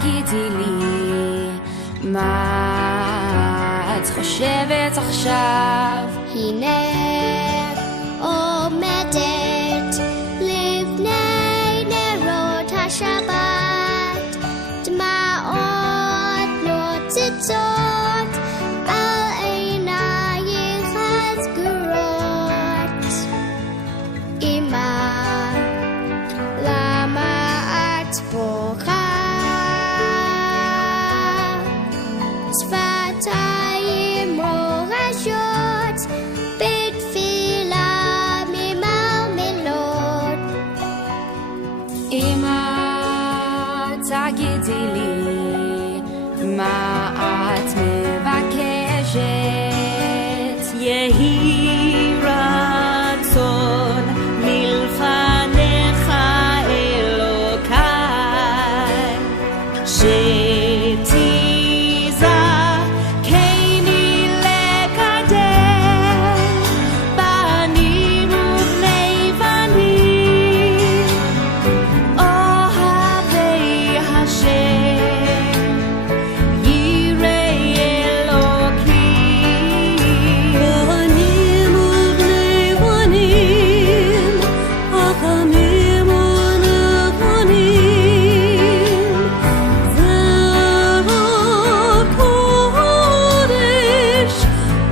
תגידי לי, מה את חושבת עכשיו? הנה עומדת לפני נרות השבת, דמעות נוצצות על עינייך הסגורות. אמא, למה את בוכה? שפתיים רועשות בתפילה ממלמלות. אמא, תגידי לי, מה את מבקשת? יהי רצון מלפניך אלוקיי, שתזכני לקדש בנים ובני בנים, אוהבי השם, יראי אלוקים. בנים ובני בנים, חכמים ונבונים, זרע קודש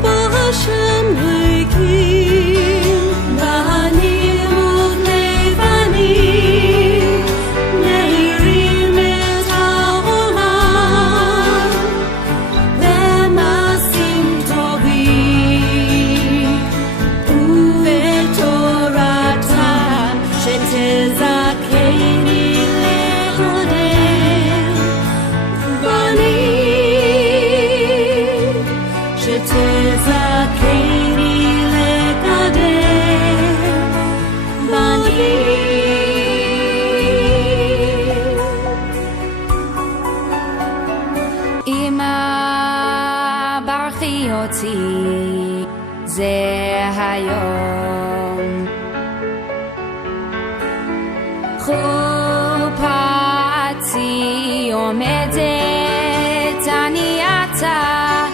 בהשם ריקים. בנים ובני בנים, מאירים את העולם במעשים טובים, ובתורתה שתזכני לקדם. בנים, שתזכני לקדם. בנים. אמא, ברכי אותי, זה היום. חופתי עומדת, אני עתה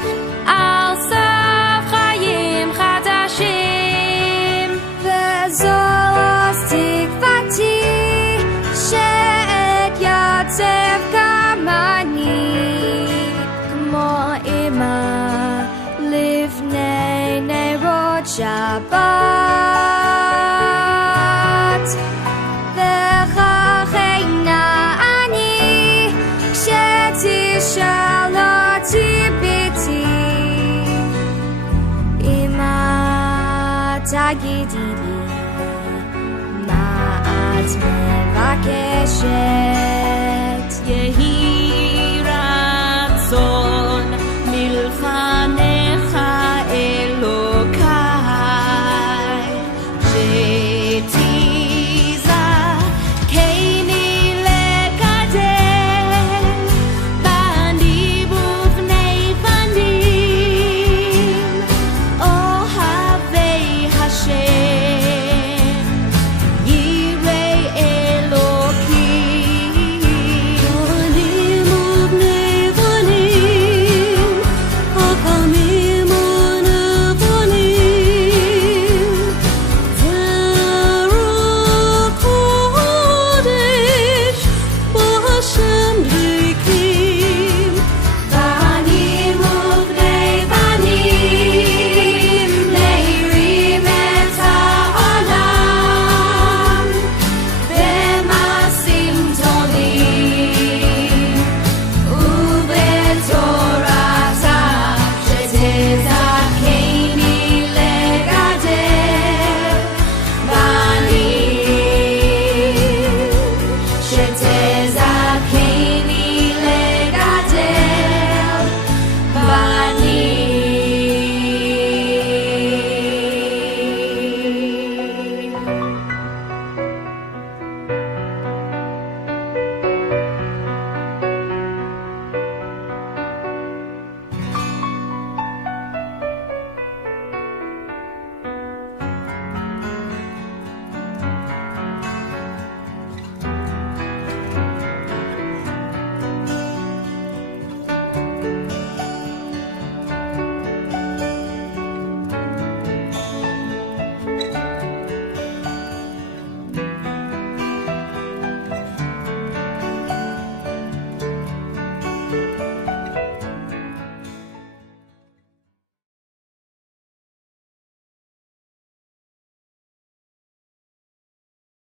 על סף חיים חדשים, וזאת תקוותי שאתייצב גם אני כמו אמא לפני נרות שבת, וכך אינה אני כשתשאל אותי ביתי. אמא, תגידי לי, מה את מבקשת?